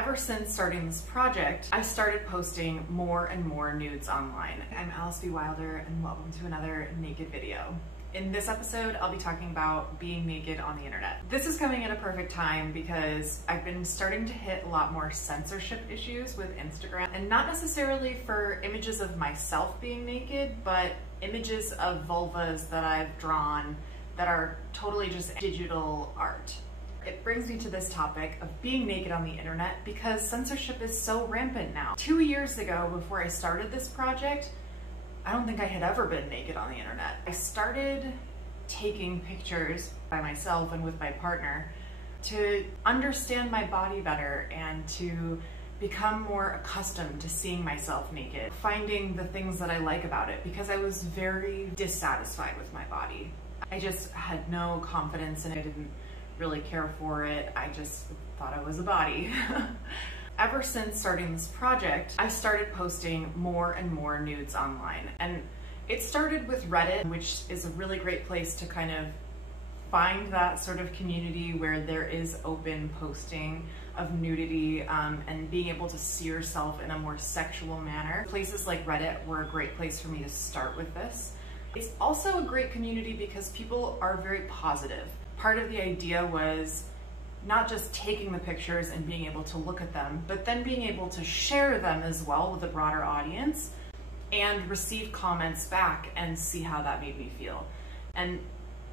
Ever since starting this project, I started posting more and more nudes online. I'm Alice B. Wilder, and welcome to another naked video. In this episode, I'll be talking about being naked on the internet. This is coming at a perfect time because I've been starting to hit a lot more censorship issues with Instagram, and not necessarily for images of myself being naked, but images of vulvas that I've drawn that are totally just digital art. It brings me to this topic of being naked on the internet because censorship is so rampant now. 2 years ago, before I started this project, I don't think I had ever been naked on the internet. I started taking pictures by myself and with my partner to understand my body better and to become more accustomed to seeing myself naked, finding the things that I like about it, because I was very dissatisfied with my body. I just had no confidence and I didn't really care for it. I just thought I was a body. Ever since starting this project, I started posting more and more nudes online. And it started with Reddit, which is a really great place to kind of find that sort of community where there is open posting of nudity and being able to see yourself in a more sexual manner. Places like Reddit were a great place for me to start with this. It's also a great community because people are very positive. Part of the idea was not just taking the pictures and being able to look at them, but then being able to share them as well with a broader audience and receive comments back and see how that made me feel. And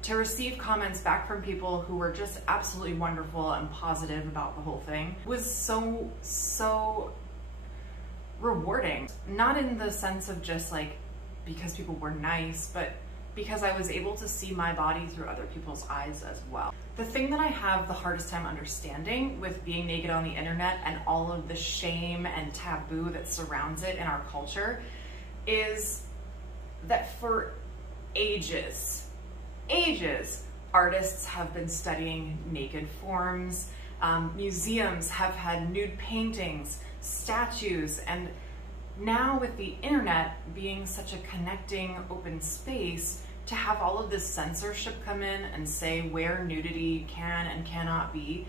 to receive comments back from people who were just absolutely wonderful and positive about the whole thing was so rewarding. Not in the sense of just like because people were nice, but because I was able to see my body through other people's eyes as well. The thing that I have the hardest time understanding with being naked on the internet and all of the shame and taboo that surrounds it in our culture is that for ages, artists have been studying naked forms, museums have had nude paintings, statues, and now with the internet being such a connecting open space, to have all of this censorship come in and say where nudity can and cannot be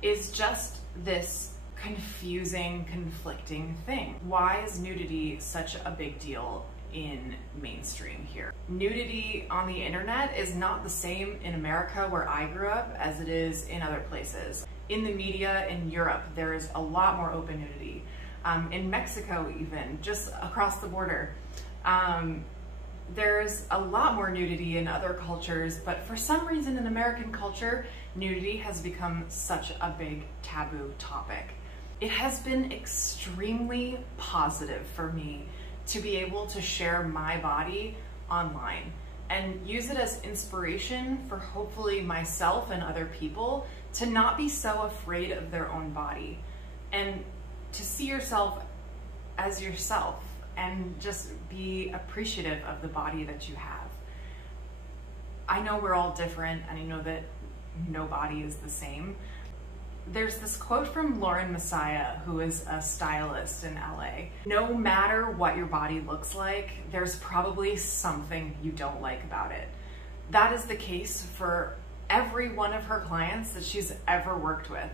is just this confusing, conflicting thing. Why is nudity such a big deal in mainstream here? Nudity on the internet is not the same in America, where I grew up, as it is in other places. In the media in Europe, there is a lot more open nudity. In Mexico even, just across the border. There's a lot more nudity in other cultures, but for some reason in American culture, nudity has become such a big taboo topic. It has been extremely positive for me to be able to share my body online and use it as inspiration for hopefully myself and other people to not be so afraid of their own body and to see yourself as yourself and just be appreciative of the body that you have. I know we're all different, and I know that no body is the same. There's this quote from Lauren Messiah, who is a stylist in LA. No matter what your body looks like, there's probably something you don't like about it. That is the case for every one of her clients that she's ever worked with.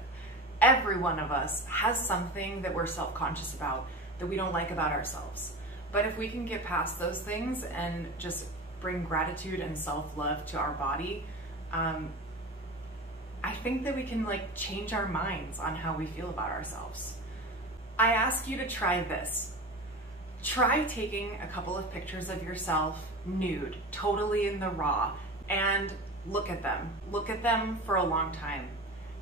Every one of us has something that we're self-conscious about, that we don't like about ourselves. But if we can get past those things and just bring gratitude and self-love to our body, I think that we can like change our minds on how we feel about ourselves. I ask you to try this. Try taking a couple of pictures of yourself nude, totally in the raw, and look at them. Look at them for a long time.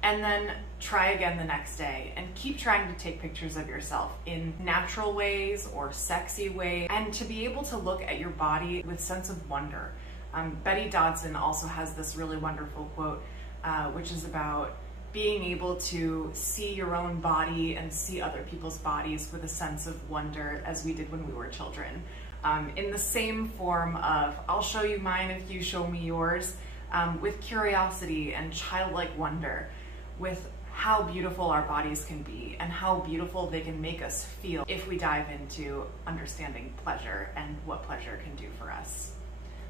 And then try again the next day and keep trying to take pictures of yourself in natural ways or sexy ways, and to be able to look at your body with sense of wonder. Betty Dodson also has this really wonderful quote, which is about being able to see your own body and see other people's bodies with a sense of wonder, as we did when we were children. In the same form of, I'll show you mine if you show me yours, with curiosity and childlike wonder, with how beautiful our bodies can be and how beautiful they can make us feel if we dive into understanding pleasure and what pleasure can do for us.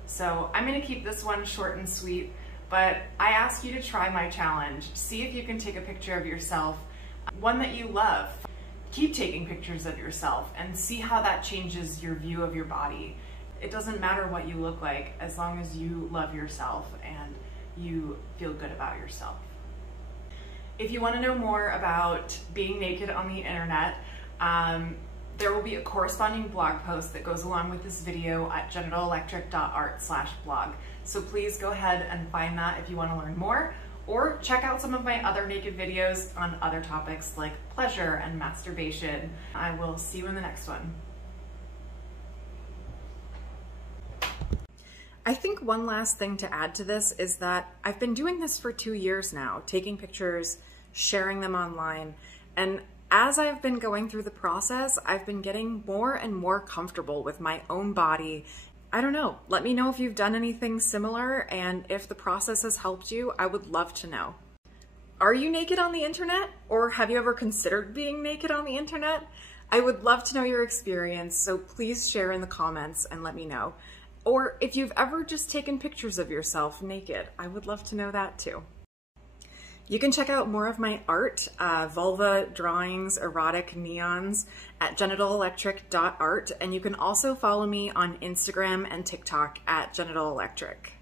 So I'm gonna keep this one short and sweet, but I ask you to try my challenge. See if you can take a picture of yourself one that you love. Keep taking pictures of yourself and see how that changes your view of your body. It doesn't matter what you look like as long as you love yourself and you feel good about yourself. If you want to know more about being naked on the internet, there will be a corresponding blog post that goes along with this video at genitalelectric.art/blog. So please go ahead and find that if you want to learn more, or check out some of my other naked videos on other topics like pleasure and masturbation. I will see you in the next one. I think one last thing to add to this is that I've been doing this for 2 years now, taking pictures, sharing them online, and as I've been going through the process, I've been getting more and more comfortable with my own body. I don't know, let me know if you've done anything similar, and if the process has helped you, I would love to know. Are you naked on the internet? Or have you ever considered being naked on the internet? I would love to know your experience, so please share in the comments and let me know. Or if you've ever just taken pictures of yourself naked, I would love to know that too. You can check out more of my art, vulva drawings, erotic neons, at genitalelectric.art, and you can also follow me on Instagram and TikTok at genitalelectric.